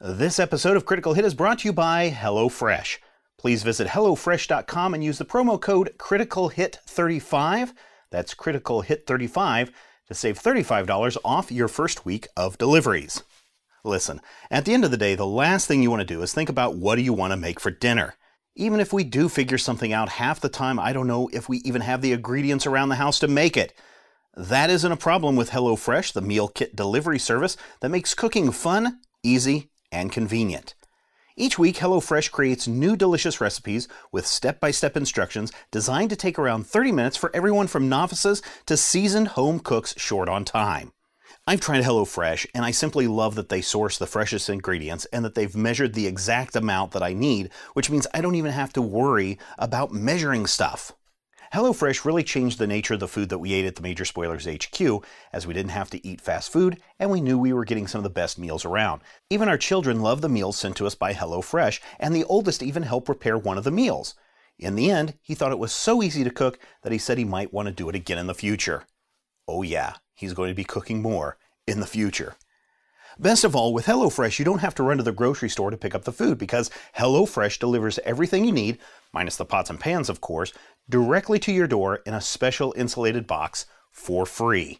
This episode of Critical Hit is brought to you by HelloFresh. Please visit HelloFresh.com and use the promo code CriticalHit35, that's CriticalHit35, to save $35 off your first week of deliveries. Listen, at the end of the day, the last thing you want to do is think about what do you want to make for dinner. Even if we do figure something out, half the time I don't know if we even have the ingredients around the house to make it. That isn't a problem with HelloFresh, the meal kit delivery service that makes cooking fun, easy, and convenient. Each week, HelloFresh creates new delicious recipes with step-by-step instructions designed to take around 30 minutes for everyone from novices to seasoned home cooks short on time. I've tried HelloFresh, and I simply love that they source the freshest ingredients and that they've measured the exact amount that I need, which means I don't even have to worry about measuring stuff. HelloFresh really changed the nature of the food that we ate at the Major Spoilers HQ, as we didn't have to eat fast food, and we knew we were getting some of the best meals around. Even our children love the meals sent to us by HelloFresh, and the oldest even helped prepare one of the meals. In the end, he thought it was so easy to cook that he said he might want to do it again in the future. Oh yeah, he's going to be cooking more in the future. Best of all, with HelloFresh, you don't have to run to the grocery store to pick up the food because HelloFresh delivers everything you need, minus the pots and pans, of course, directly to your door in a special insulated box for free.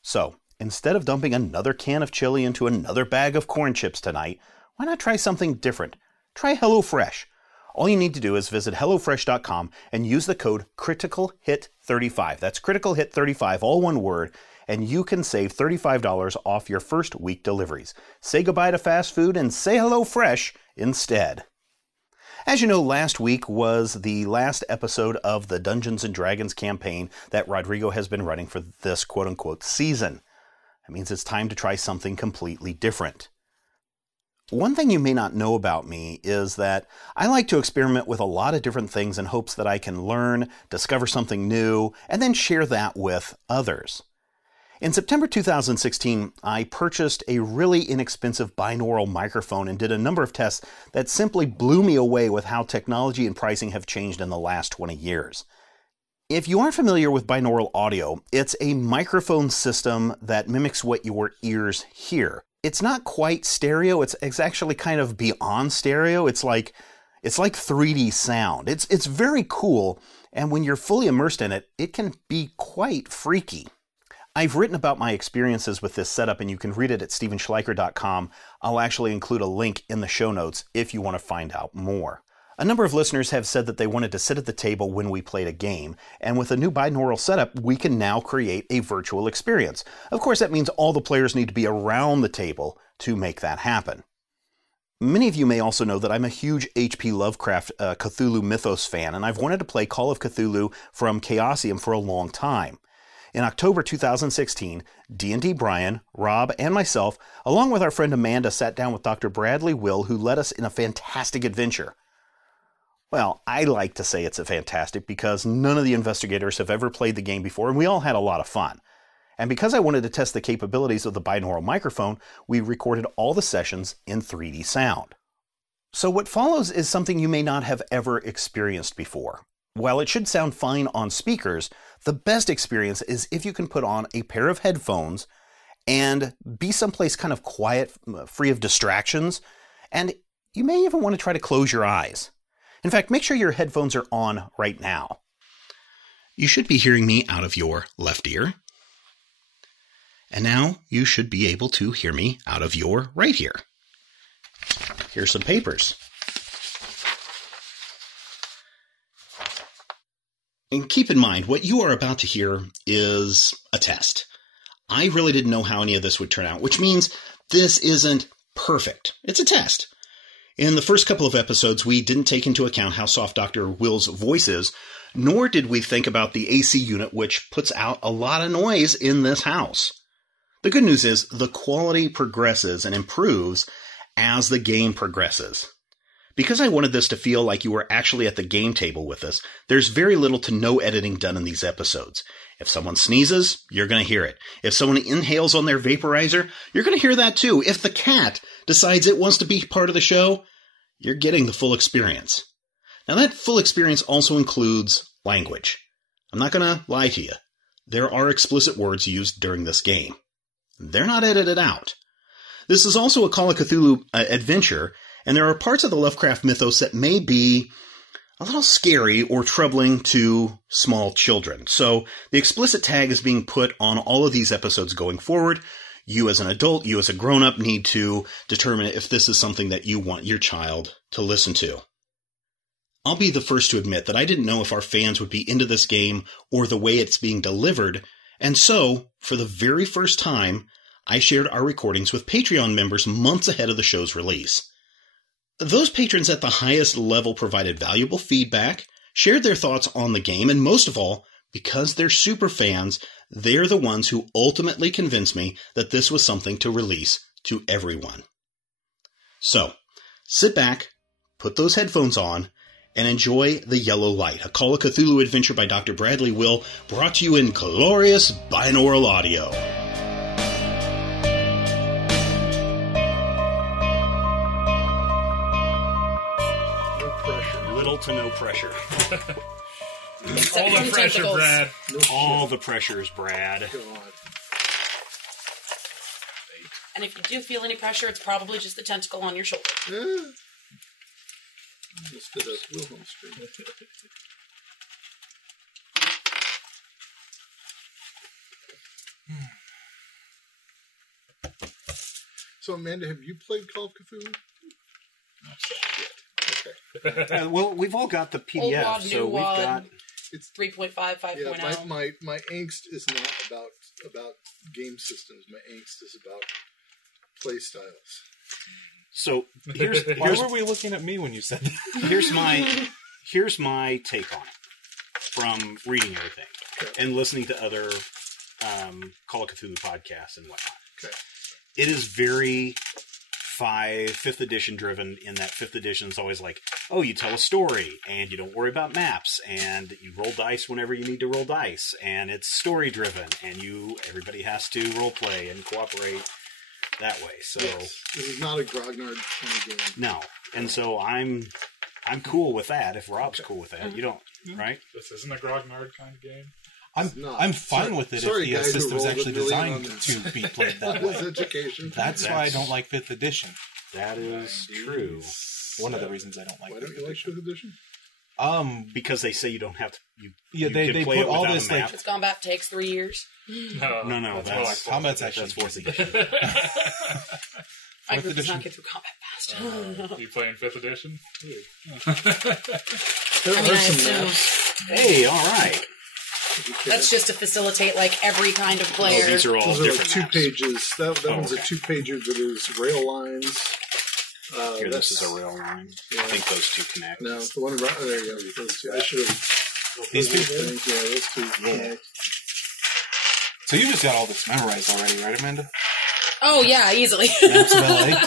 So, instead of dumping another can of chili into another bag of corn chips tonight, why not try something different? Try HelloFresh. All you need to do is visit HelloFresh.com and use the code CriticalHit35. That's CriticalHit35, all one word, and you can save $35 off your first week deliveries. Say goodbye to fast food and say HelloFresh instead. As you know, last week was the last episode of the Dungeons & Dragons campaign that Rodrigo has been running for this quote-unquote season. That means it's time to try something completely different. One thing you may not know about me is that I like to experiment with a lot of different things in hopes that I can learn, discover something new, and then share that with others. In September 2016, I purchased a really inexpensive binaural microphone and did a number of tests that simply blew me away with how technology and pricing have changed in the last 20 years. If you aren't familiar with binaural audio, it's a microphone system that mimics what your ears hear. It's not quite stereo, it's actually kind of beyond stereo. It's like 3D sound. It's very cool, and when you're fully immersed in it, it can be quite freaky. I've written about my experiences with this setup, and you can read it at stephenschleicher.com. I'll actually include a link in the show notes if you want to find out more. A number of listeners have said that they wanted to sit at the table when we played a game, and with a new binaural setup, we can now create a virtual experience. Of course, that means all the players need to be around the table to make that happen. Many of you may also know that I'm a huge H.P. Lovecraft Cthulhu Mythos fan, and I've wanted to play Call of Cthulhu from Chaosium for a long time. In October 2016, DnDBrian, Rob, and myself, along with our friend Amanda, sat down with Dr. Bradley Will, who led us in a fantastic adventure. Well, I like to say it's a fantastic because none of the investigators have ever played the game before, and we all had a lot of fun. And because I wanted to test the capabilities of the binaural microphone, we recorded all the sessions in 3D sound. So what follows is something you may not have ever experienced before. While it should sound fine on speakers, the best experience is if you can put on a pair of headphones and be someplace kind of quiet, free of distractions, and you may even want to try to close your eyes. In fact, make sure your headphones are on right now. You should be hearing me out of your left ear. And now you should be able to hear me out of your right ear. Here's some papers. And keep in mind, what you are about to hear is a test. I really didn't know how any of this would turn out, which means this isn't perfect. It's a test. In the first couple of episodes, we didn't take into account how soft Dr. Will's voice is, nor did we think about the AC unit, which puts out a lot of noise in this house. The good news is the quality progresses and improves as the game progresses. Because I wanted this to feel like you were actually at the game table with us, there's very little to no editing done in these episodes. If someone sneezes, you're going to hear it. If someone inhales on their vaporizer, you're going to hear that too. If the cat decides it wants to be part of the show, you're getting the full experience. Now that full experience also includes language. I'm not going to lie to you. There are explicit words used during this game. They're not edited out. This is also a Call of Cthulhu adventure, and there are parts of the Lovecraft mythos that may be a little scary or troubling to small children. So the explicit tag is being put on all of these episodes going forward. You as an adult, you as a grown-up need to determine if this is something that you want your child to listen to. I'll be the first to admit that I didn't know if our fans would be into this game or the way it's being delivered, and so, for the very first time, I shared our recordings with Patreon members months ahead of the show's release. Those patrons at the highest level provided valuable feedback, shared their thoughts on the game, and most of all, because they're super fans, they're the ones who ultimately convinced me that this was something to release to everyone. So, sit back, put those headphones on, and enjoy The Yellow Light, a Call of Cthulhu adventure by Dr. Bradley Will, brought to you in glorious binaural audio. No pressure. Little to no pressure. All the pressure, Brad. No All the pressures, Brad. God. And if you do feel any pressure, it's probably just the tentacle on your shoulder. Yeah. Just did a Wilhelm stream. So, Amanda, have you played Call of Cthulhu? Okay. Well, we've all got the PDF, Old wad, so new we've wad. got... It's 3.5, 5.0. yeah. My angst is not about game systems. My angst is about play styles. So Why were we looking at me when you said that? here's my take on it from reading everything and listening to other Call of Cthulhu podcasts and whatnot. Okay. It is very 5th edition driven in that 5th edition is always like, oh, you tell a story and you don't worry about maps and you roll dice whenever you need to roll dice and it's story driven and everybody has to role play and cooperate that way. So Yes. This is not a grognard kind of game. no. And so I'm cool with that if Rob's cool with that. You don't, right? This isn't a grognard kind of game. I'm fine with it Sorry, if the guys who system is rolled actually $1 million on designed to be played that This way. education. That's why I don't like 5th edition. That is true. One of the reasons I don't like Why 5th don't you like edition. 5th edition? Because they say you don't have to. Yeah, you they can play put it all without this, a map. like- It's gone back, takes 3 years. No, that's Combat's actually that's 4th edition. My 4th group does edition? not get through combat fast. You playing 5th edition? There I mean, are I some assume maps. Hey, all right. that's just to facilitate, like, every kind of player. Oh, these are all Those are like different 2 maps. pages. That one's a okay. 2-pager that is rail lines. Here, That's- this is a rail line. Yeah. I think those two connect. No, the one right there you go. Those two. I should have. These two? Yeah, those two. Yeah. So you just got all this memorized already, right, Amanda? Oh, yeah, easily. Maps of LA?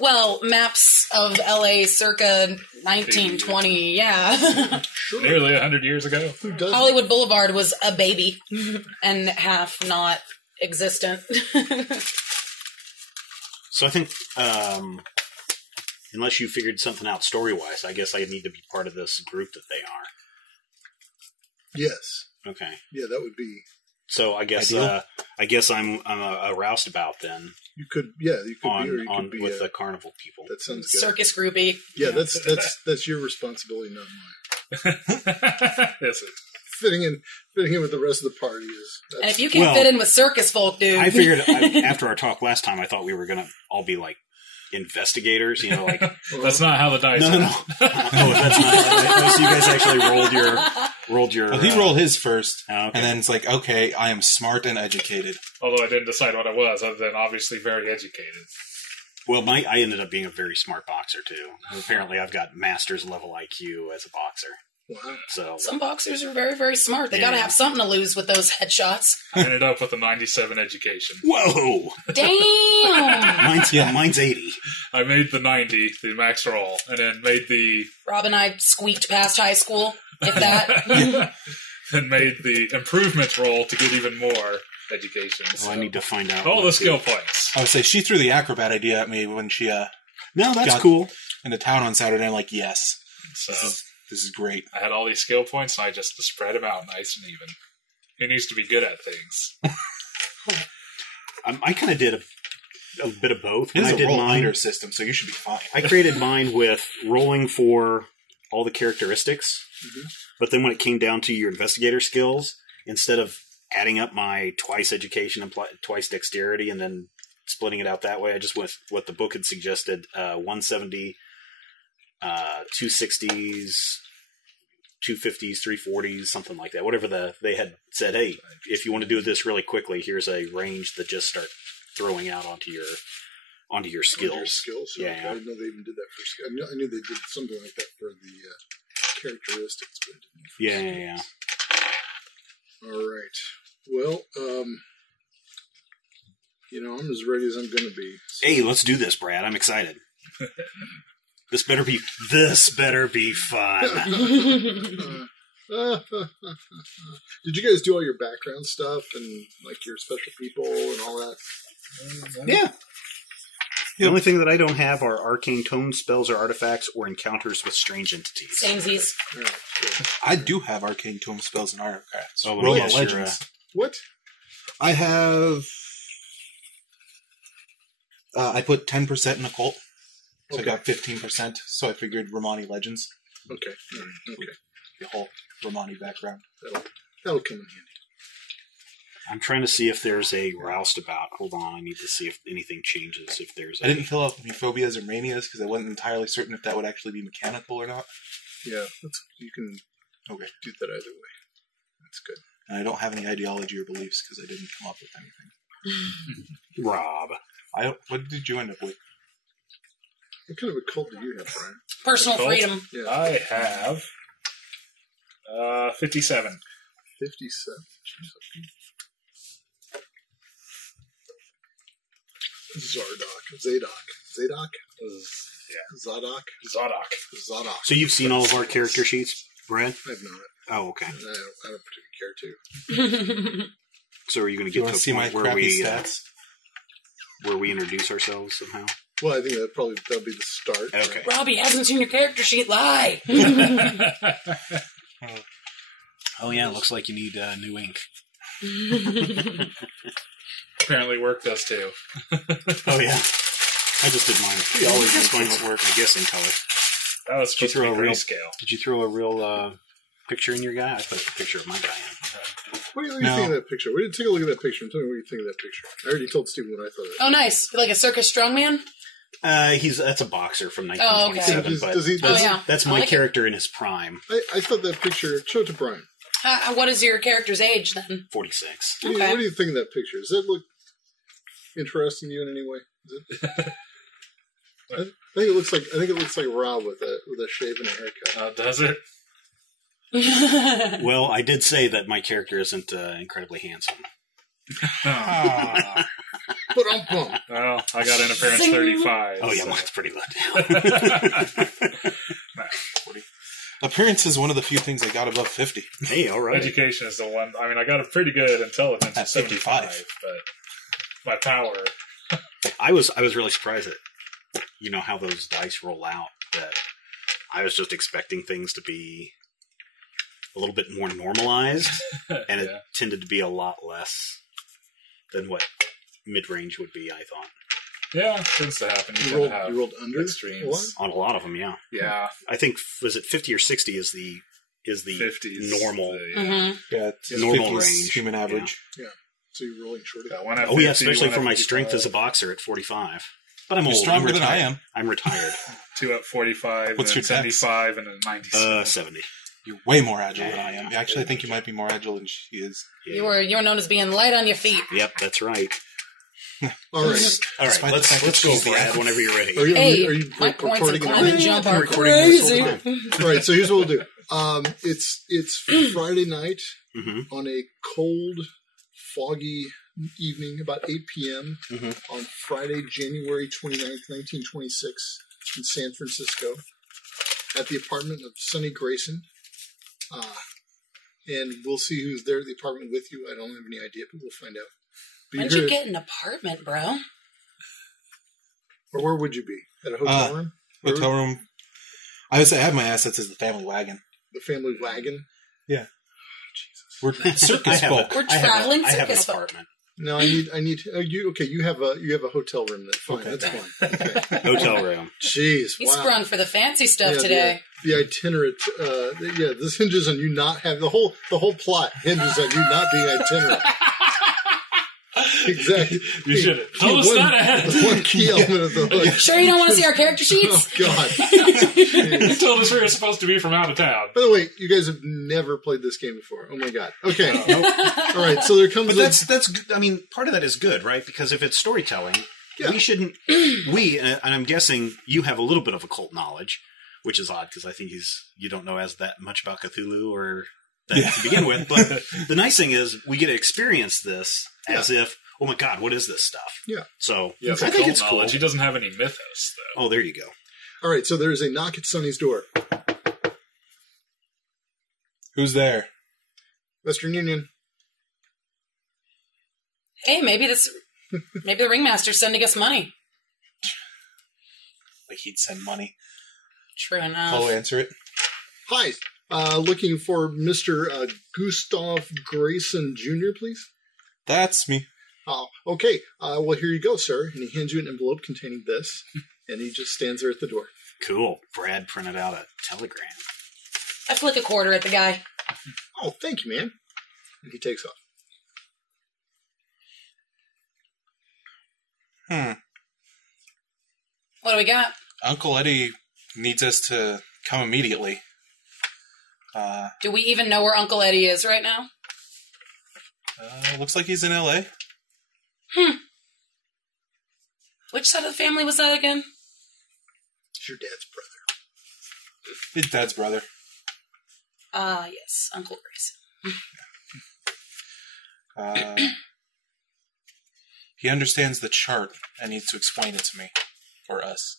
Well, maps of LA circa 1920, yeah. Nearly 100 years ago. Who does? Hollywood Boulevard was a baby and half not existent. So I think, unless you figured something out story-wise, I guess I need to be part of this group that they are. Yes. Okay. Yeah, that would be. So I guess I'm a roustabout then You could. Yeah, you could on, be. Or you on could be. with the carnival people. That sounds good. Circus groupie. Yeah, that's your responsibility, not mine. Is it? Fitting in with the rest of the party is. And if you can fit in with circus folk, dude. I figured after our talk last time, I thought we were going to all be like investigators, like... That's not how the dice No. No, that's not. So you guys actually rolled your... Well, he rolled his first, okay. and then it's like, okay, I am smart and educated. Although I didn't decide what I was, other than obviously very educated. Well, I ended up being a very smart boxer, too. Apparently, I've got master's level IQ as a boxer. Wow. So Some boxers are very, very smart. They gotta have something to lose with those headshots. I ended up with a 97 education. Whoa! Damn! Mine's 80. I made the 90, the max roll, and then made the... Rob and I squeaked past high school, if that. and made the improvement roll to get even more education. So I need to find out. All the skill points. I would say she threw the acrobat idea at me when she No, that's got cool. into town on Saturday. I'm like, yes, So this is great. I had all these skill points, and I just spread them out nice and even. He needs to be good at things. I kind of did a bit of both. It When is I a did roll mine, under system, so you should be fine. I created mine with rolling for all the characteristics, but then when it came down to your investigator skills, instead of adding up my twice education and twice dexterity and then splitting it out that way, I just went with what the book had suggested, 170, 260s, 250s, 340s, something like that. Whatever they had said, hey, if you want to do this really quickly, here's a range that just start throwing out onto your skills. On your skills. Yeah, Okay. yeah. I didn't know they even did that for skill. I knew they did something like that for the characteristics, but I didn't know for Yeah. skills. All right. Well, I'm as ready as I'm going to be. So. Hey, let's do this, Brad. I'm excited. This better be fun. Did you guys do all your background stuff and like your special people and all that? Yeah. The only thing that I don't have are arcane tone spells or artifacts or encounters with strange entities. Samesies. All right, good. I do have arcane tome spells and artifacts. Oh, Roll yeah, of sure, Legends. What? I have... I put 10% in occult, so Okay. I got 15%, so I figured Romani Legends. Okay. All right. Okay. The whole Romani background. That'll come in handy. I'm trying to see if there's a roustabout. Hold on, I need to see if anything changes. If there's I didn't fill out any phobias or manias because I wasn't entirely certain if that would actually be mechanical or not. Yeah, you can do that either way. That's good. And I don't have any ideology or beliefs because I didn't come up with anything. Rob. What did you end up with? What kind of a cult do you have, Brian? Personal Cult? freedom. Yeah, I have 57. 57. Zadok? Yeah. Zadok? Zodok. So you've seen all of our character sheets, Brad? I have not. Oh, okay. I don't particularly care to. So are you going to Do you get want to to a see my point where crappy stats? where we introduce ourselves somehow? Well, I think that'll be the start. Okay. Robbie hasn't seen your character sheet. Lie. Oh yeah, it looks like you need new ink. Apparently work does too. Oh yeah, I just did mine. We always use mine at work, I guess, in color. That was supposed to be throw a real- grayscale. Did you throw a real picture in your guy? I put a picture of my guy in. What do you think of that picture? Take a look at that picture and tell me what you think of that picture. I already told Stephen what I thought of it. Oh, nice. Like a circus strongman? That's a boxer from 1927, okay. but Does he- Oh, yeah. that's I my like it. character in his prime, I thought that picture. Show it to Brian. What is your character's age then? 46. Okay. What do you think of that picture? Does that look interesting to you in any way? Is it? I think it looks like Rob with a shave and a haircut. Does it? Well, I did say that my character isn't incredibly handsome. Oh. But I'm pumped. Well, I got an appearance Zing. 35. Oh yeah, so. mine's pretty good. Appearance is one of the few things I got above 50. Hey, all right. Education is the one. I mean, I got a pretty good intelligence At at 75, 55. but my power. I was really surprised at how those dice roll out. That I was just expecting things to be a little bit more normalized, and it tended to be a lot less than what mid-range would be, I thought. Yeah, it tends to happen. You tend rolled, to have you rolled under extremes. What? On a lot of them, yeah. Yeah, I think, was it 50 or 60 is the 50s. normal. Mm-hmm. Yeah, it's Normal 50s range. Human average. Yeah. So you're rolling short of Yeah, that. one at Oh yeah, 50, especially one for at my strength as a 55, boxer at 45. But I'm You're old. stronger I'm than I retired. am. I'm retired. 2 at 45, What's and your then dex? 75, and then 97. 70. You're way more agile than I am. Actually, I think you might be more agile than she is. Yeah. You were known as being light on your feet. Yep, that's right. All right. All right, Despite the let's fact that go, she's the Brad. athlete. Whenever you're ready. Are you, Hey, are you my points in recording climb and jump I'm are recording this whole crazy. time. All right, so here's what we'll do. It's Friday night Mm-hmm. on a cold, foggy evening, about 8 p.m. Mhm. on Friday, January 29th, 1926, in San Francisco, at the apartment of Sonny Grayson. And we'll see who's there at the apartment with you. I don't have any idea, but we'll find out. But When'd you're you gonna- get an apartment, bro? Or where would you be? At a hotel room? Hotel room. I have my assets as the family wagon. The family wagon? We're circus folk. We're traveling I have an circus folk. apartment. No, I need. You okay? You have a hotel room. That's fine. Okay. That's fine. Okay. Hotel room. Jeez, He's wow. sprung for the fancy stuff Yeah, today. The itinerant. This hinges on you not having the whole plot hinges on you not being itinerant. Exactly. You should have told us that ahead. The one key element of the hook. Sure you don't want to see our character Oh sheets? God. You told us we were supposed to be from out of town. By the way, you guys have never played this game before. Oh my God. Okay. All right. So there comes. But that's. I mean, part of that is good, right? Because if it's storytelling, we shouldn't. And I'm guessing you have a little bit of occult knowledge, which is odd because I think you don't know as that much about Cthulhu or that to begin with. But the nice thing is we get to experience this as if, oh my God, what is this stuff? Yeah. So Yeah, I think it's cool. He doesn't have any mythos, though. Oh, there you go. All right. So there's a knock at Sonny's door. Who's there? Western Union. Hey, maybe the ringmaster's sending us money. Like he'd send money. True enough. I'll answer it. Hi. Looking for Mr. Gustav Grayson Jr., please. That's me. Oh, okay. Well, here you go, sir. And he hands you an envelope containing this, and he just stands there at the door. Cool. Brad printed out a telegram. I flick a quarter at the guy. Oh, thank you, man. And he takes off. What do we got? Uncle Eddie needs us to come immediately. Do we even know where Uncle Eddie is right now? Looks like he's in L.A. Which side of the family was that again? It's your dad's brother. His dad's brother. Yes, Uncle Grayson. He understands the chart and needs to explain it to me. Or us.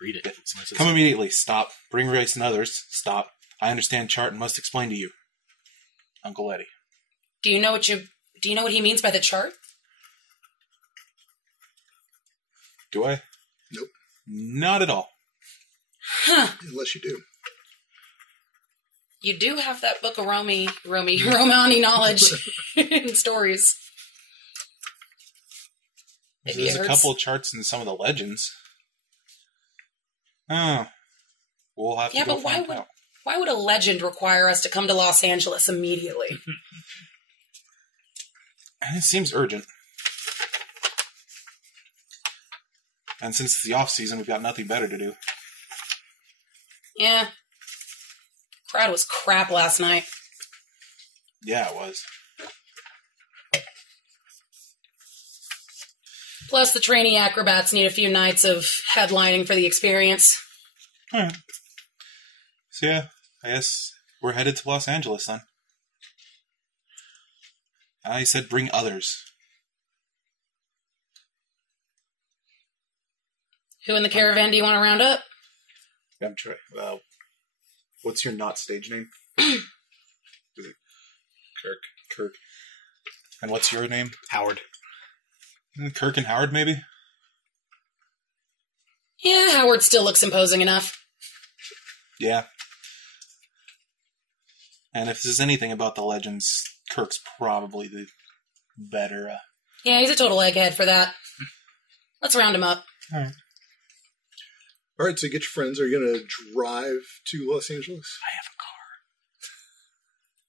Read it. Come immediately. Stop. Bring Rice and others. Stop. I understand chart and must explain to you. Uncle Eddie. Do you know what he means by the chart? Do I? Nope. Not at all. Huh. Unless you do. You do have that book of Romani knowledge and stories. Maybe There's it a hurts. couple of charts in some of the legends. Oh. We'll have to Yeah, go but find out. why would a legend require us to come to Los Angeles immediately? It seems urgent. And since it's the off season, we've got nothing better to do. Yeah. Crowd was crap last night. Yeah, it was. Plus, the trainee acrobats need a few nights of headlining for the experience. Alright. So yeah, I guess we're headed to Los Angeles then. I said bring others. Who in the caravan do you want to round up? I'm trying. Well, what's your not stage name? Kirk. Kirk. And what's your name? Howard. Kirk and Howard, maybe? Yeah, Howard still looks imposing enough. Yeah. And if this is anything about the legends, Kirk's probably the better. Yeah, he's a total egghead for that. Let's round him up. All right. All right, so get your friends. Are you going to drive to Los Angeles? I have a car.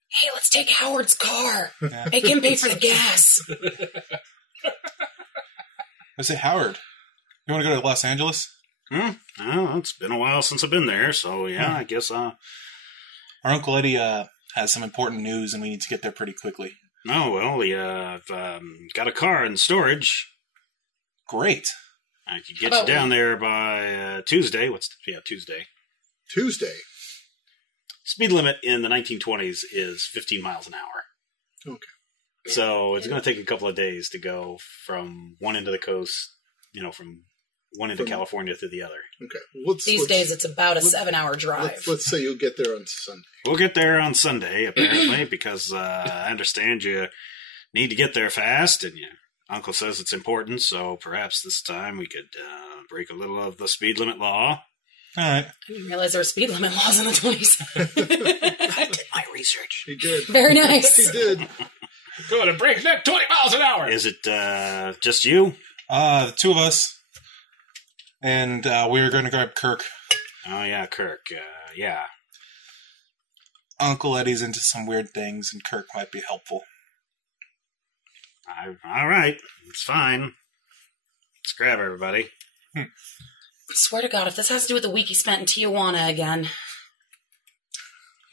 Hey, let's take Howard's car. Yeah. Make him pay for the gas. I say, Howard, you want to go to Los Angeles? Oh, it's been a while since I've been there, so yeah, I guess. Our Uncle Eddie has some important news, and we need to get there pretty quickly. Oh, well, yeah, I've got a car in storage. Great. I could get you down there by Tuesday. Tuesday. Tuesday. Speed limit in the 1920s is 15 miles an hour. Okay. So it's going to take a couple of days to go from one end of the coast, from one end of California to the other. Okay. These days, it's about a 7-hour drive. Let's say you'll get there on Sunday. We'll get there on Sunday, apparently, because I understand you need to get there fast, and your uncle says it's important, so perhaps this time we could break a little of the speed limit law. All right. I didn't realize there were speed limit laws in the 20s. I did my research. He did. Very nice. He did. Good, and breakneck 20 miles an hour. Is it just you? The two of us. And we were going to grab Kirk. Oh, yeah, Kirk. Yeah. Uncle Eddie's into some weird things, and Kirk might be helpful. All right. It's fine. Let's grab everybody. I swear to God, if this has to do with the week he spent in Tijuana again.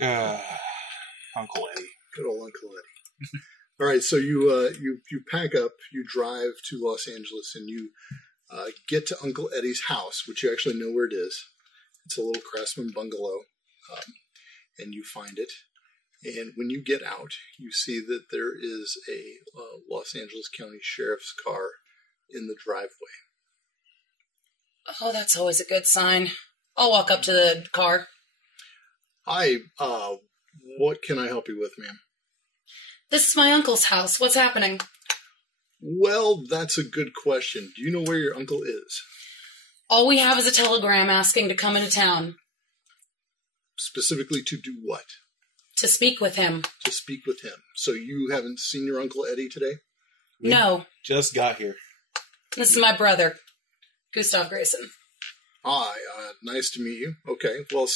Uncle Eddie. Good old Uncle Eddie. All right, so you pack up, you drive to Los Angeles, and you get to Uncle Eddie's house, which you actually know where it is. It's a little craftsman bungalow, and you find it. And when you get out, you see that there is a Los Angeles County Sheriff's car in the driveway. Oh, that's always a good sign. I'll walk up to the car. Hi, what can I help you with, ma'am? This is my uncle's house. What's happening? Well, that's a good question. Do you know where your uncle is? All we have is a telegram asking to come into town. Specifically to do what? To speak with him. To speak with him. So you haven't seen your Uncle Eddie today? No. Just got here. This is my brother, Gustav Grayson. Hi, nice to meet you. Okay, well,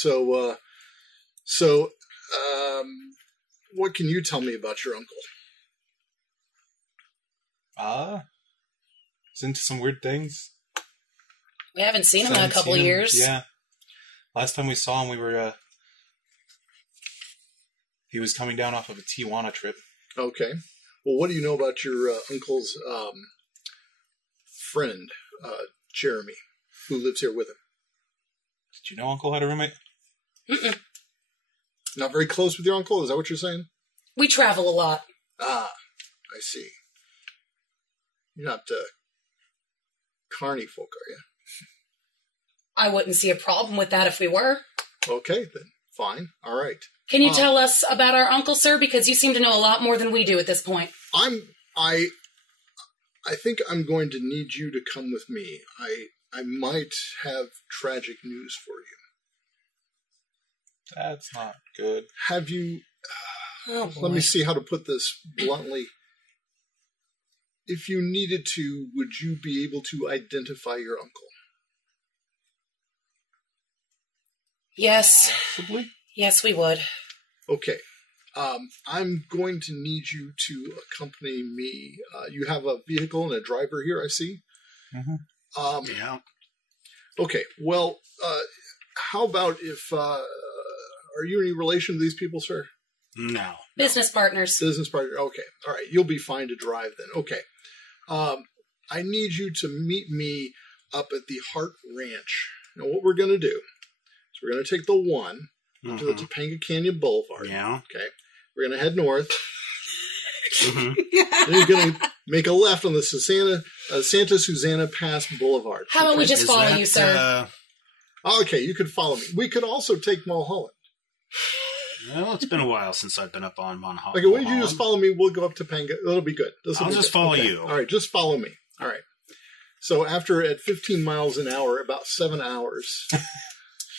what can you tell me about your uncle? He's into some weird things. We haven't seen him in a couple years. Yeah. Last time we saw him, he was coming down off of a Tijuana trip. Okay. Well, what do you know about your uncle's friend, Jeremy, who lives here with him? Did you know Uncle had a roommate? Mm-mm. Not very close with your uncle? Is that what you're saying? We travel a lot. Ah, I see. You're not carny folk, are you? I wouldn't see a problem with that if we were. Okay, then. Fine. All right. Can you tell us about our uncle, sir? Because you seem to know a lot more than we do at this point. I think I'm going to need you to come with me. I might have tragic news for you. That's not good. Have you... Oh, boy. Let me see how to put this bluntly. If you needed to, would you be able to identify your uncle? Yes. Possibly. Yes, we would. Okay. I'm going to need you to accompany me. You have a vehicle and a driver here, I see. Mm-hmm. Yeah. Okay. Well, how about if... are you any relation to these people, sir? No. Business partners. Business partner. Okay. All right. You'll be fine to drive then. Okay. I need you to meet me up at the Hart Ranch. Now, what we're going to do is we're going to take the one to the Topanga Canyon Boulevard. Yeah. Okay. We're going to head north. Mm-hmm. Then you're going to make a left on the Santa Susana Pass Boulevard. How about we just follow you, sir? Okay, you could follow me. We could also take Mulholland. Well, it's been a while since I've been up on Mulholland. Okay, why don't you just follow me? We'll go up to Topanga. That'll be good. I'll just follow you. All right, just follow me. All right. So at 15 miles an hour, about 7 hours,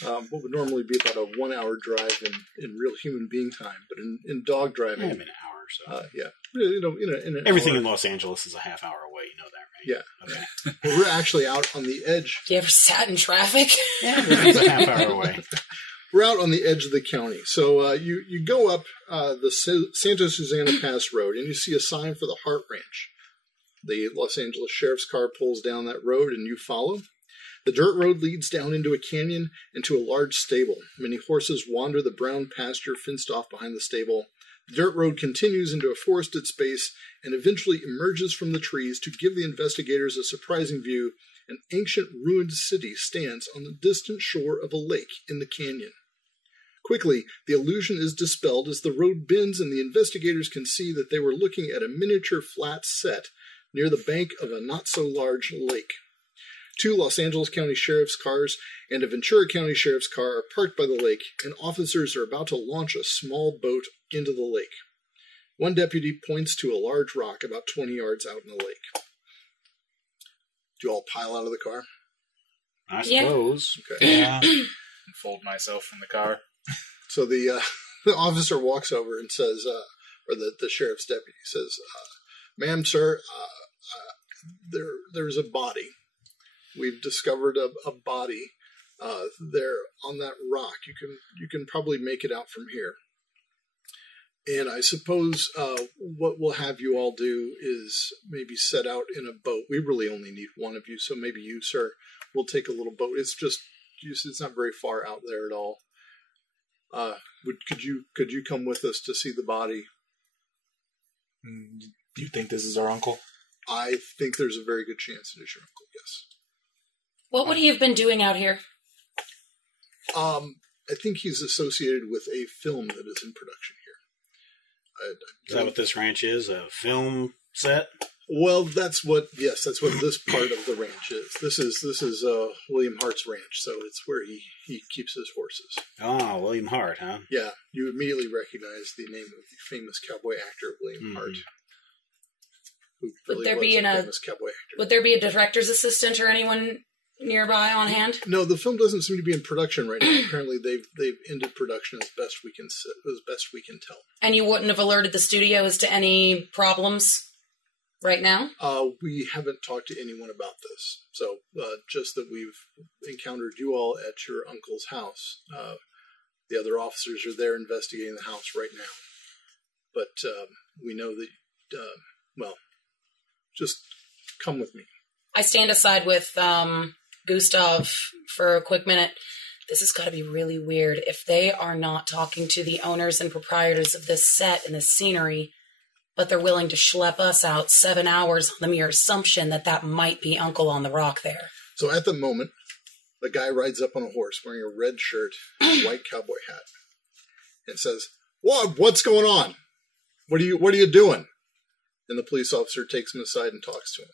what would normally be about a 1 hour drive in real human being time, but in dog driving, Maybe an hour or so. yeah, in an Everything hour. in Los Angeles is a half hour away. You know that, right? Yeah. Okay. Well, we're actually out on the edge. You ever sat in traffic? Everything's a half hour away. We're out on the edge of the county. So you go up the Santa Susana Pass Road, and you see a sign for the Hart Ranch. The Los Angeles Sheriff's car pulls down that road, and you follow. The dirt road leads down into a canyon and to a large stable. Many horses wander the brown pasture fenced off behind the stable. The dirt road continues into a forested space and eventually emerges from the trees to give the investigators a surprising view. An ancient ruined city stands on the distant shore of a lake in the canyon. Quickly, the illusion is dispelled as the road bends and the investigators can see that they were looking at a miniature flat set near the bank of a not-so-large lake. 2 Los Angeles County Sheriff's cars and a Ventura County Sheriff's car are parked by the lake, and officers are about to launch a small boat into the lake. One deputy points to a large rock about 20 yards out in the lake. Do you all pile out of the car? I suppose. Okay. Yeah. And fold myself in the car. So the officer walks over and says, or the sheriff's deputy says, "Ma'am, sir, there's a body. We've discovered a body there on that rock. You can probably make it out from here. And I suppose what we'll have you all do is maybe set out in a boat. We really only need one of you, so maybe you, sir, will take a little boat. It's not very far out there at all. Could you come with us to see the body?" Do you think this is our uncle? I think there's a very good chance it is your uncle. Yes. What would he have been doing out here? I think he's associated with a film that is in production here. Is that what this ranch is? A film set? Well, that's what this part of the ranch is. This is William Hart's ranch, so it's where he keeps his horses. Oh, William Hart, huh? Yeah, you immediately recognize the name of the famous cowboy actor William Hart. Who really was a famous cowboy actor. Would there be a director's assistant or anyone nearby on hand? No, the film doesn't seem to be in production right now. Apparently, they've ended production as best we can tell. And you wouldn't have alerted the studio as to any problems right now? We haven't talked to anyone about this. So just that we've encountered you all at your uncle's house. The other officers are there investigating the house right now. But we know that, just come with me. I stand aside with Gustav for a quick minute. This has got to be really weird. If they are not talking to the owners and proprietors of this set and this scenery, but they're willing to schlep us out 7 hours on the mere assumption that might be Uncle on the rock there. So at the moment, the guy rides up on a horse wearing a red shirt and a white cowboy hat and says, "What's going on? What are you doing?" And the police officer takes him aside and talks to him.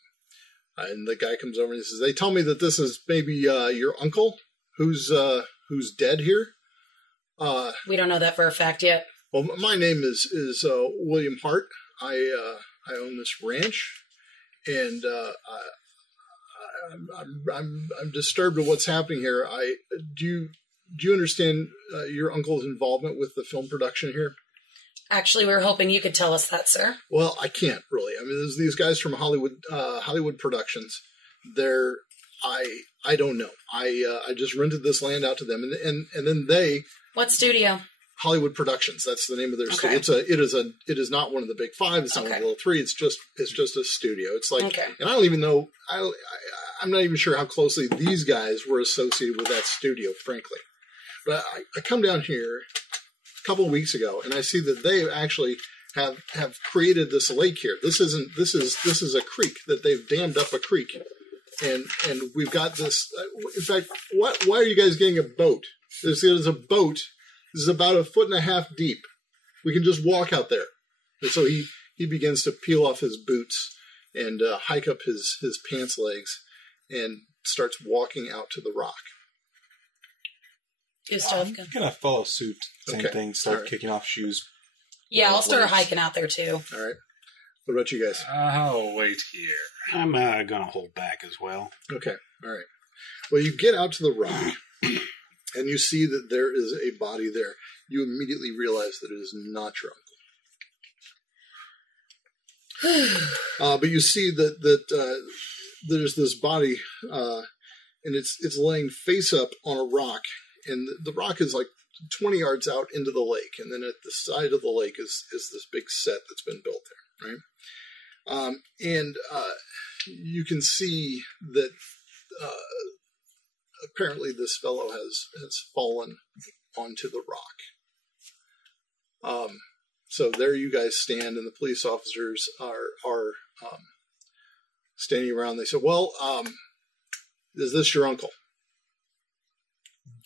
And the guy comes over and he says, "They tell me that this is maybe your uncle who's dead here." We don't know that for a fact yet. Well, my name is William Hart. I own this ranch, and I'm disturbed at what's happening here. Do you understand your uncle's involvement with the film production here? Actually, we were hoping you could tell us that, sir. Well, I can't really. I mean, there's these guys from Hollywood Productions. I don't know. I just rented this land out to them, and then they. What studio? Hollywood Productions. That's the name of their studio. It is not one of the big five. It's not one of the little three. It's just a studio. It's like, and I don't even know. I'm not even sure how closely these guys were associated with that studio, frankly. But I come down here a couple of weeks ago, and I see that they actually have created this lake here. This is a creek that they've dammed up a creek, and we've got this. In fact, why are you guys getting a boat? There's a boat. This is about 1.5 feet deep. We can just walk out there. And so he begins to peel off his boots and hike up his pants legs and starts walking out to the rock. Gustav, I'm gonna follow suit. Same thing. Start kicking off shoes. Yeah, I'll start hiking out there too. All right. What about you guys? I'll wait here. I'm gonna hold back as well. Okay. All right. Well, you get out to the rock, and you see that there is a body there. You immediately realize that it is not your uncle. But you see that there's this body, and it's laying face up on a rock, and the rock is like 20 yards out into the lake, and then at the side of the lake is this big set that's been built there, right? And you can see that apparently this fellow has fallen onto the rock. So there you guys stand, and the police officers are standing around. They said, "Well, is this your uncle?"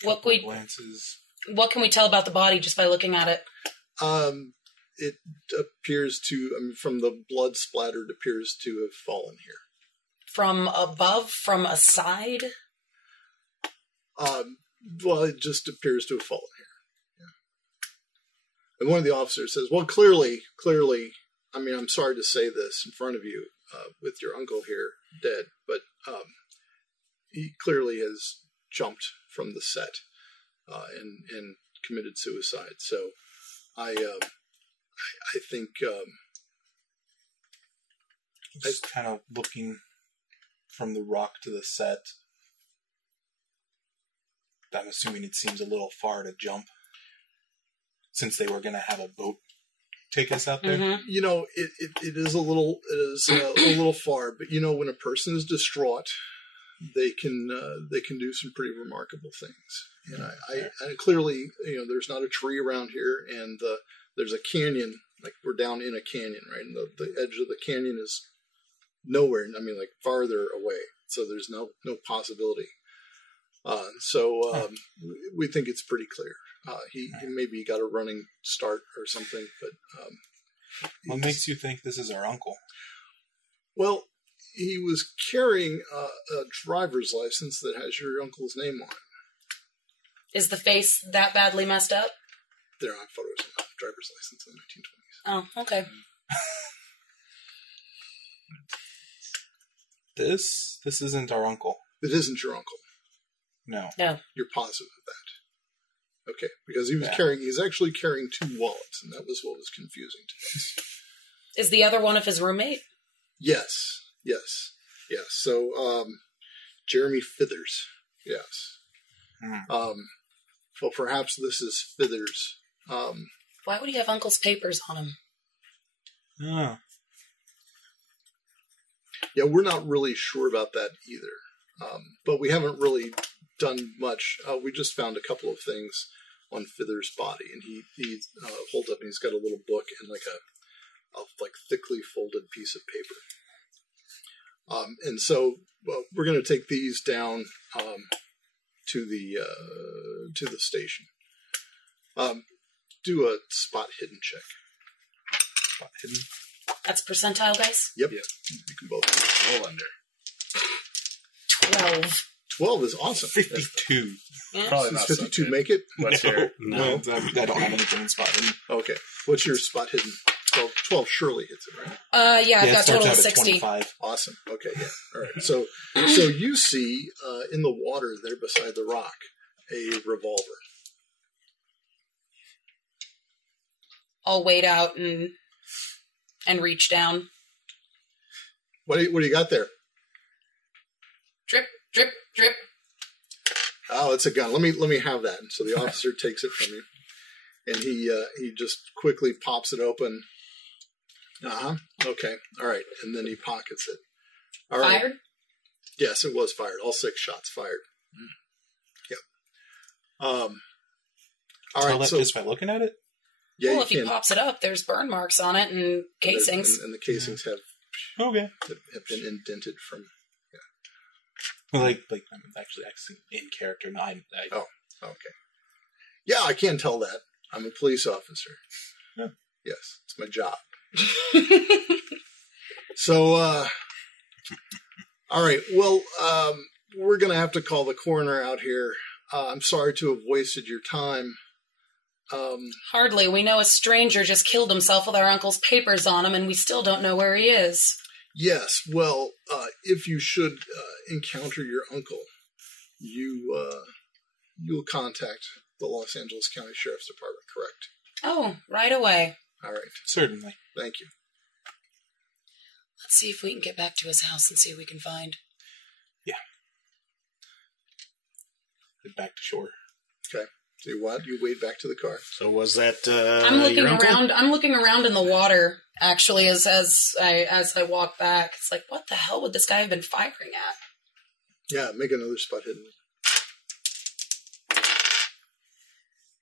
What can we tell about the body just by looking at it? It appears to, from the blood splattered, appears to have fallen here. From above? From a side? Well, it just appears to have fallen here. Yeah. And one of the officers says, "Well, clearly, I mean, I'm sorry to say this in front of you, with your uncle here dead, but he clearly has jumped from the set and committed suicide. So I I think Just kind of looking from the rock to the set. I'm assuming it seems a little far to jump, since they were going to have a boat take us out there. Mm-hmm. you know it is a little a little far, but you know when a person is distraught, they can do some pretty remarkable things. And I clearly, you know, there's not a tree around here, and there's a canyon. Like we're down in a canyon, right? And the edge of the canyon is nowhere. I mean, like farther away. So there's no possibility. We think it's pretty clear. He maybe got a running start or something, but What makes you think this is our uncle? well, he was carrying a driver's license that has your uncle's name on it. Is the face that badly messed up? There are photos of the driver's license in the 1920s. Oh, okay. This isn't our uncle. It isn't your uncle. No. No. You're positive of that. Okay, because he was Yeah. he's actually carrying 2 wallets, and that was what was confusing to us. Is the other one of his roommate? Yes. So, Jeremy Fithers. Yes. Well, perhaps this is Fithers. Why would he have Uncle's papers on him? Oh. Yeah, we're not really sure about that either. But we haven't really done much. We just found a couple of things on Fithers' body, and he holds up and he's got a little book and like a thickly folded piece of paper. And so we're going to take these down to the station. Do a spot hidden check. Spot hidden. That's percentile, guys? Yep. You can both Roll under. 12. 12 is awesome. 52. Yeah. Probably Does not so 52 good. make it? What's your... No, I don't have anything in spot hidden. Okay. What's your spot hidden? 12 surely hits it, right? Yeah, I've it got starts total out of at 60. 25. Awesome. Okay, yeah. All right. So you see in the water there beside the rock a revolver. I'll wait out and reach down. What do you got there? Drip, drip, drip. Oh, it's a gun. Let me have that. And so the officer takes it from you, and he just quickly pops it open. Okay. All right. And then he pockets it. All right. Fired? Yes, it was fired. All 6 shots fired. Yep. All Tell right. that So just by looking at it? yeah, Well, you if he can. pops it up, there's burn marks on it and casings. And the casings have Okay. been indented from. Like I'm actually in character. No, Oh, okay. Yeah, I can tell that. I'm a police officer. Yeah. Yes, it's my job. So, all right. Well, we're going to have to call the coroner out here. I'm sorry to have wasted your time. Hardly. We know a stranger just killed himself with our uncle's papers on him, and we still don't know where he is. Yes, well, if you should encounter your uncle, you'll contact the Los Angeles County Sheriff's Department, correct? Oh, right away. All right. certainly. Thank you. Let's see if we can get back to his house and see what we can find. Head back to shore. Okay. So you wade back to the car. So was that I'm looking your uncle? around. I'm looking around in the water. Actually, as I walk back, it's like, what the hell would this guy have been firing at? Yeah, make another spot hidden.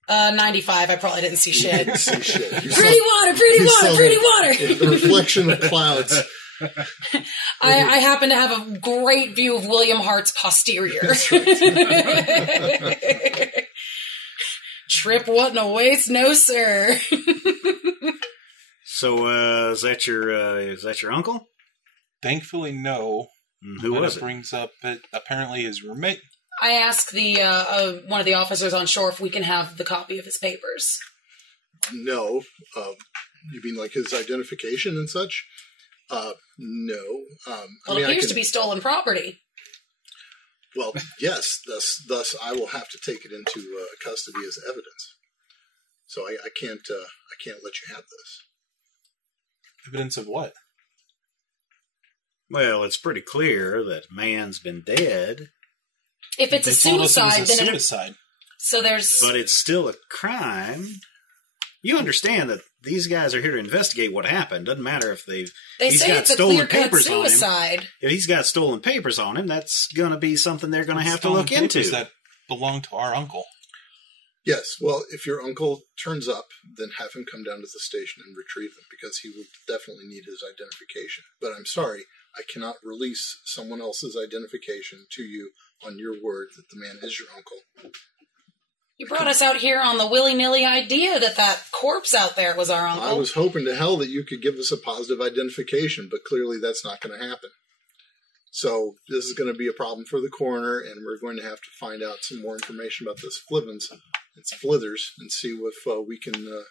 95. I probably didn't see shit. Didn't see shit. You Pretty saw- water, pretty you water, saw pretty the- water. The reflection of clouds. I happen to have a great view of William Hart's posterior. Trip wasn't a waste, no sir. So is that your uncle? Thankfully, no. Who But was it it? brings up apparently his roommate. I asked the one of the officers on shore if we can have the copy of his papers. No. You mean like his identification and such? No. Well, it appears to be stolen property. Well, yes. Thus, I will have to take it into custody as evidence. So I can't let you have this. Evidence of what? Well, it's pretty clear that man's been dead, If it's They a told us it suicide, was a then suicide. so there's. but it's still a crime. You understand that these guys are here to investigate what happened. Doesn't matter if They he's say got it's a stolen clear-cut papers on him. suicide. If he's got stolen papers on him, that's going to be something they're going to have to Stolen look papers into. that belong to our uncle. Yes, well, if your uncle turns up, then have him come down to the station and retrieve them, because he will definitely need his identification. But I'm sorry, I cannot release someone else's identification to you on your word that the man is your uncle. You brought us out here on the willy-nilly idea that corpse out there was our uncle. I was hoping to hell that you could give us a positive identification, but clearly that's not going to happen. So this is going to be a problem for the coroner, and we're going to have to find out some more information about this Flithers, and see if we can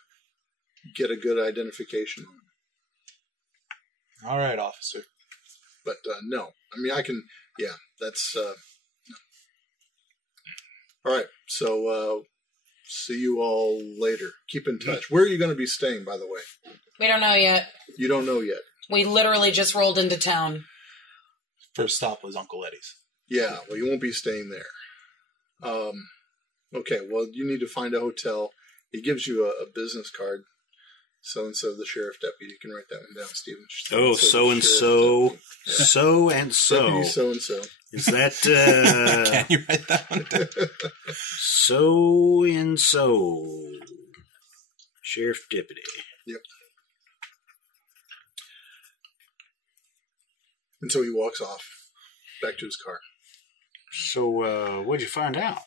get a good identification on him. All right, officer. But no, I mean I can. Yeah, that's no. All right. So see you all later. Keep in touch. Where are you going to be staying, by the way? We don't know yet. You don't know yet. We literally just rolled into town. First stop was Uncle Eddie's. Yeah. Well, you won't be staying there. Okay. Well, you need to find a hotel. He gives you a business card. So-and-so, the sheriff deputy. You can write that one down, Stephen. Oh, so-and-so. So-and-so. Deputy so-and-so. Is that, Can you write that one? so-and-so. Sheriff deputy. Yep. And so he walks off back to his car. So, what'd you find out?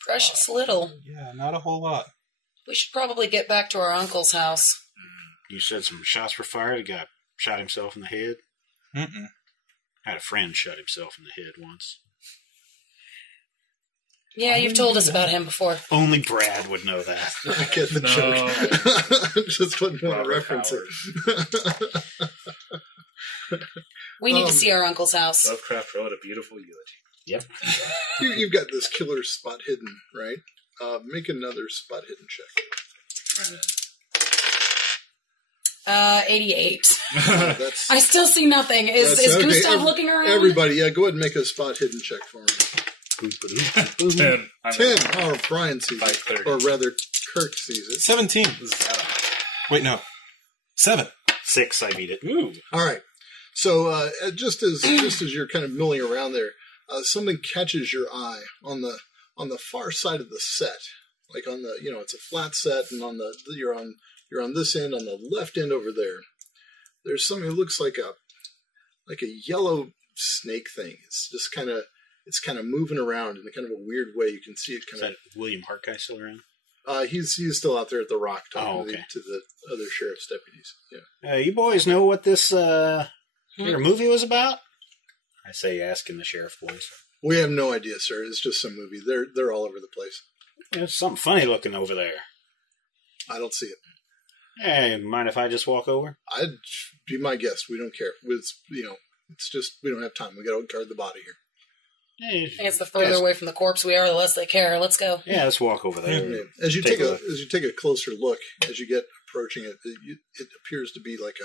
Precious little. Yeah, not a whole lot. We should probably get back to our uncle's house. You said some shots were fired. He got shot himself in the head. Mm-mm. I had a friend shot himself in the head once. Yeah, you've told us about him before. Only Brad would know that. I get the joke. Just wouldn't want to reference it. We need to see our uncle's house. Lovecraft wrote a beautiful eulogy. Yep. You've got this killer spot hidden, right? Make another spot hidden check. 88. That's, I still see nothing. Is okay. Gustav looking around? Everybody, yeah, go ahead and make a spot hidden check for me. 10. 10. Oh, Brian sees By it. 30. Or rather, Kirk sees it. 17. Wait, no. 7. 6, I beat it. Ooh. All right. So just as you're kind of milling around there, something catches your eye on the far side of the set, like on the it's a flat set, and you're on this end, on the left end over there. There's something that looks like a yellow snake thing. It's just kind of moving around in a kind of a weird way. You can see it Is kind of. that William Hartguy still around? He's still out there at the rock talking okay. to the other sheriff's deputies. Yeah. You boys know what this your movie was about? I say, asking the sheriff boys. We have no idea, sir. It's just some movie. They're all over the place. There's something funny looking over there. I don't see it. Hey, mind if I just walk over? I'd be my guest. We don't care. It's just we don't have time. We got to guard the body here. Hey, I think the further away from the corpse we are, the less they care. Let's go. yeah, let's walk over there. As you Take take a look. as you take a closer look, as you get approaching it, it appears to be like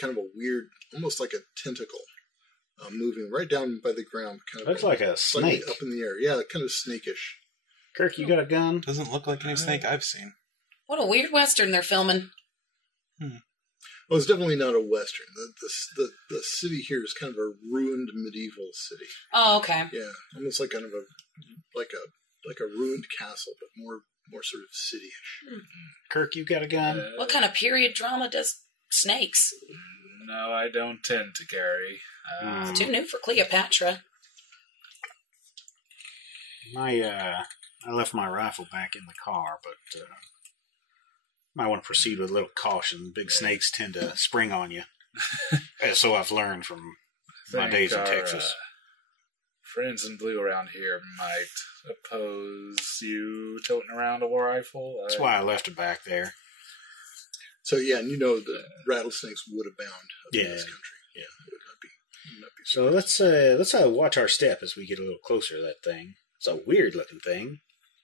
kind of a weird, almost like a tentacle, moving right down by the ground. Kind of Looks like a slightly snake. up in the air. Yeah, kind of snakish. Kirk, you got a gun? Doesn't look like any snake I've seen. What a weird western they're filming. Well, it's definitely not a western. The city here is kind of a ruined medieval city. Oh, okay. Yeah, almost like kind of a ruined castle, but more sort of cityish. Kirk, you got a gun? What kind of period drama does snakes? No, I don't tend to carry. It's too new for Cleopatra. I left my rifle back in the car, but might want to proceed with a little caution. Big snakes tend to spring on you. So I've learned from my days in Texas. Friends in blue around here might oppose you toting around a rifle. That's why I left it back there. So yeah, and the rattlesnakes would abound up in this country. Yeah. It would not be So let's watch our step as we get a little closer to that thing. It's a weird looking thing.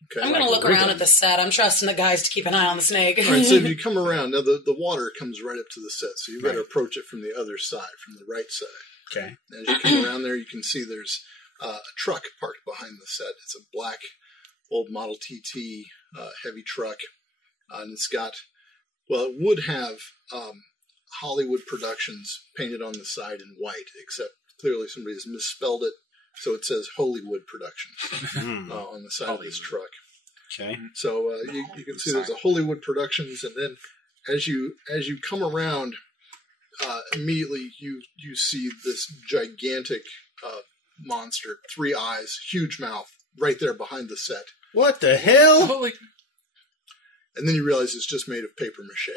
Okay. I'm going to look around at the set. I'm trusting the guys to keep an eye on the snake. All right, so if you come around, now the water comes right up to the set, so you've got to approach it from the other side, from the right side. Okay. As you come around there, you can see there's a truck parked behind the set. It's a black old Model TT heavy truck, and it's got, well, it would have Hollywood Productions painted on the side in white, except clearly somebody's misspelled it, so it says Hollywood Productions on the side of this truck. Okay. So you can see there's a Hollywood Productions, and then as you come around, immediately you see this gigantic monster, 3 eyes, huge mouth, right there behind the set. What the hell? Holy. And then you realize it's just made of paper mache.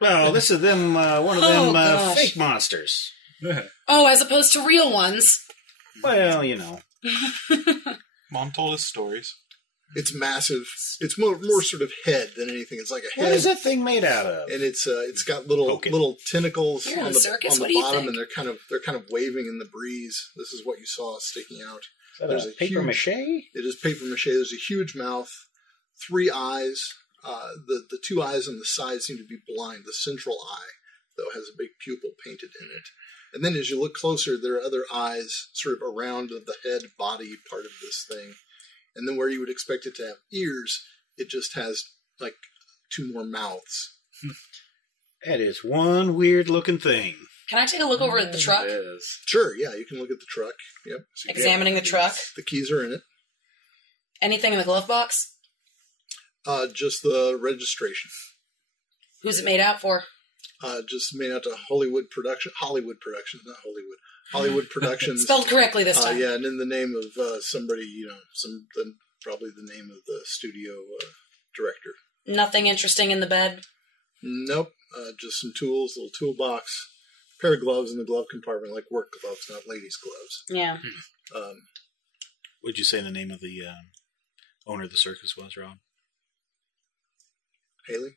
Well, this is them. One of them fake monsters. Oh, as opposed to real ones. Well, you know. Mom told us stories. It's massive. It's more sort of head than anything. It's like a head. What is that thing made out of? And it's got little tentacles You're in on the the circus? What do you bottom, think? and they're kind of waving in the breeze. This is what you saw sticking out. Is There's that a paper huge- mache? It is paper mache. There's a huge mouth, 3 eyes. The 2 eyes on the side seem to be blind. The central eye, though, has a big pupil painted in it. And then as you look closer, there are other eyes sort of around the head body part of this thing. And then where you would expect it to have ears, it just has like 2 more mouths. That is one weird looking thing. Can I take a look over at the truck? It is. Sure, yeah, you can look at the truck. Yep. So you can- Examining the truck. The keys are in it. Anything in the glove box? Just the registration. Who's it made out for? Just made out to Hollywood Productions, not Hollywood. Hollywood Productions. Spelled correctly this time. Yeah, and in the name of somebody, probably the name of the studio director. Nothing interesting in the bed. Nope, just some tools, little toolbox, pair of gloves in the glove compartment, like work gloves, not ladies' gloves. Yeah. What'd you say the name of the owner of the circus was, Rob? Haley?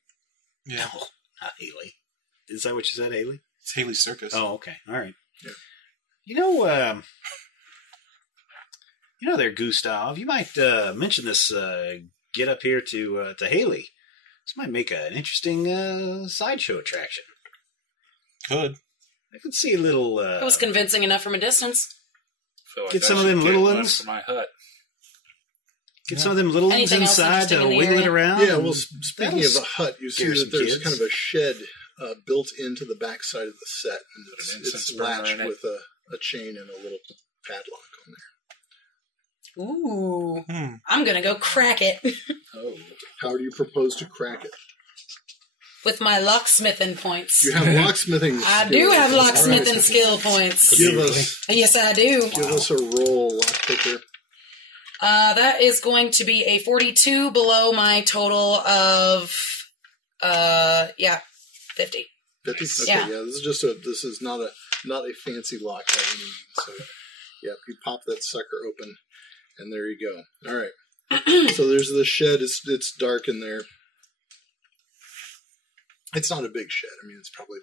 Yeah. No, not Haley. Is that what you said, Haley? It's Haley's Circus. Oh, okay. All right. Yeah. You know there, Gustav, you might mention this get up here to Haley. This might make an interesting sideshow attraction. Could. I could see a little... It was convincing enough from a distance. Feel like Get I some of should them get little one ones. for my hut. Get some of them little ones Anything else inside interesting to in the wiggle it area? around. Yeah, well, speaking that'll of a hut, you see scare that some there's kids. kind of a shed built into the backside of the set, and Put an it's incense burner latched in it. with a chain and a little padlock on there. Ooh. I'm going to go crack it Oh. How do you propose to crack it? with my locksmithing points. You have locksmithing. I skills. do have All locksmithing right. skill points. Give us Yes, I do. give us a roll, lockpicker. That is going to be a 42 below my total of, 50. 50. Okay, Yeah. This is not a fancy lock by any means. So, yeah, you pop that sucker open, and there you go. All right. So there's the shed. It's dark in there. It's not a big shed. I mean, it's probably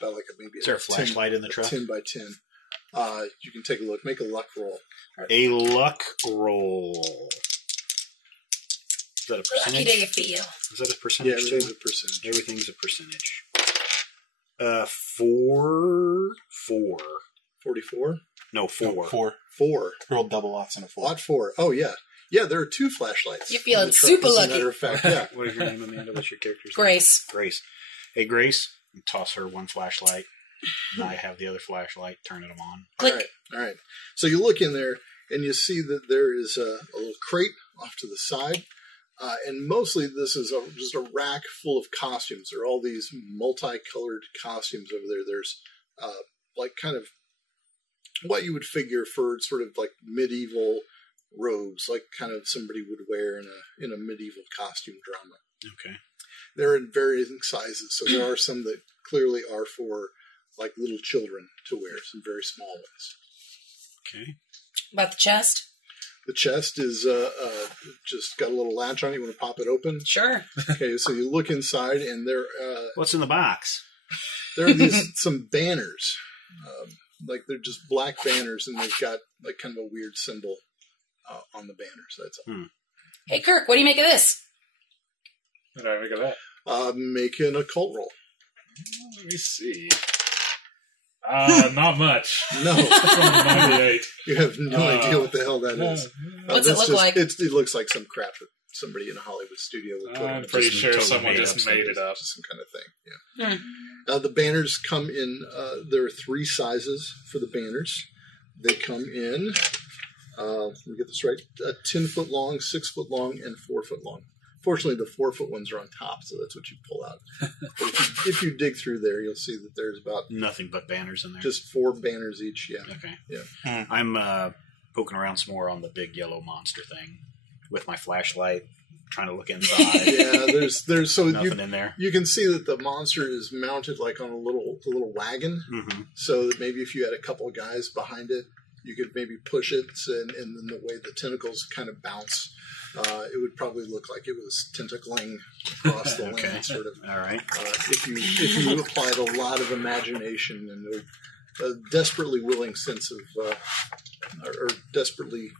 about like maybe. Is there a flashlight in the truck? 10 by 10. You can take a look. Make a luck roll. A luck roll. Is that a Lucky percentage? day you feel. Is that a Yeah, percentage? everything's too? a percentage. Everything's a percentage. 4. 44. No, 4. No, 4. 4. Rolled double lots and a 4. Lot 4. Oh yeah, yeah. There are 2 flashlights. You're feeling in the truck, super as a lucky. matter of fact, yeah. What is your name, Amanda? What's your character's name? Grace. Grace. Hey, Grace. You toss her one flashlight. And I have the other flashlight. Turning them on. Click. All right. So you look in there, and you see that there is a little crate off to the side. And mostly this is just a rack full of costumes. There are all these multicolored costumes over there. There's like kind of what you would figure for sort of like medieval robes, like kind of somebody would wear in a medieval costume drama. Okay. They're in varying sizes, so there are some that clearly are for like little children to wear, some very small ones. Okay. About the chest? The chest is just got a little latch on it. You want to pop it open? Sure. Okay, so you look inside, and there What's in the box? are these some banners, like they're just black banners, and they've got like kind of a weird symbol on the banners. That's all. Hey, Kirk, what do you make of this? What do I make of that? Make an occult roll. Let me see. Not much. No. 98. You have no idea what the hell that is. What's it look like? It looks like some crap that somebody in a Hollywood studio would put on. I'm pretty sure totally someone made just up made it up. Some kind of thing, yeah. The banners come in, there are 3 sizes for the banners. They come in, let me get this right, 10 foot long, 6 foot long, and 4 foot long. Fortunately, the 4 foot ones are on top, so that's what you pull out. But if you dig through there, you'll see that there's about Nothing but banners in there. just 4 banners each, yeah. Okay. Yeah. I'm poking around some more on the big yellow monster thing with my flashlight, trying to look inside. Yeah, there's so Nothing in there. you can see that the monster is mounted like on a little wagon, Mm-hmm. so that maybe if you had a couple of guys behind it, you could maybe push it, and then the way the tentacles kind of bounce, it would probably look like it was tentacling across the Okay. land, sort of. All right. If you applied a lot of imagination and a desperately willing sense of, or desperately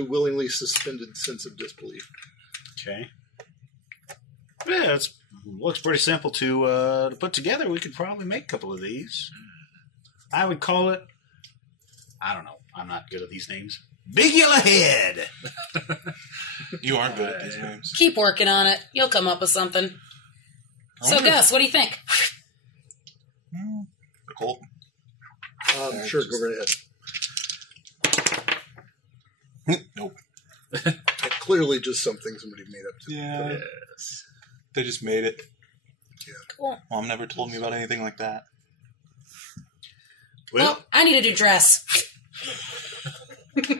willingly suspended sense of disbelief. Okay. Yeah, it looks pretty simple to put together. We could probably make a couple of these. I would call it, I don't know, I'm not good at these names. Big Yellow Head! You are good at these names. Keep working on it. You'll come up with something. So, Gus, what do you think? Cool. Sure, go right ahead. Nope. Clearly just something somebody made up. Yeah. Yes. They just made it. Cool. Mom never told me about anything like that. Well, I need a new dress. Looks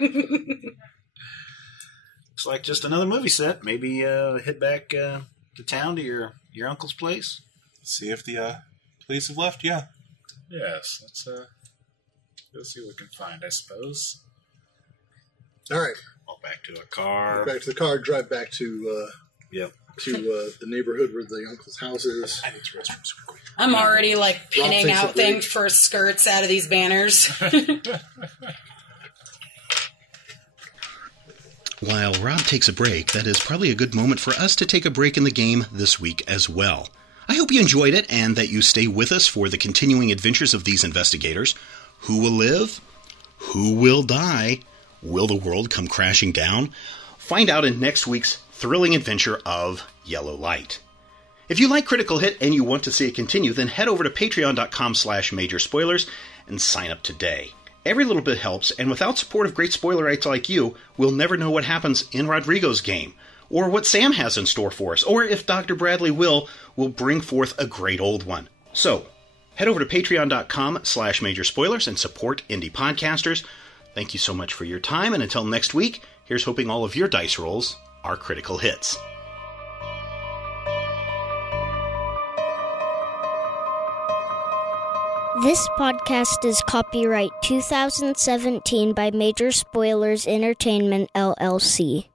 like just another movie set. Maybe head back to town to your uncle's place. See if the police have left. Yeah. Yes. Let's go see what we can find, I suppose. All right, Walk back to a car. back to the car. Drive back to Yep. the neighborhood where the uncle's house is. I need to restroom super quick. I'm already, pinning takes a out break. things for skirts out of these banners. While Rob takes a break, that is probably a good moment for us to take a break in the game this week as well. I hope you enjoyed it and that you stay with us for the continuing adventures of these investigators. Who will live? Who will die? Will the world come crashing down? Find out in next week's thrilling adventure of Yellow Light. If you like Critical Hit and you want to see it continue, then head over to patreon.com/majorspoilers and sign up today. Every little bit helps, and without support of great spoilerites like you, we'll never know what happens in Rodrigo's game, or what Sam has in store for us, or if Dr. Bradley will bring forth a great old one. So, head over to patreon.com/majorspoilers and support indie podcasters. Thank you so much for your time, and until next week, here's hoping all of your dice rolls are critical hits. This podcast is copyright 2017 by Major Spoilers Entertainment, LLC.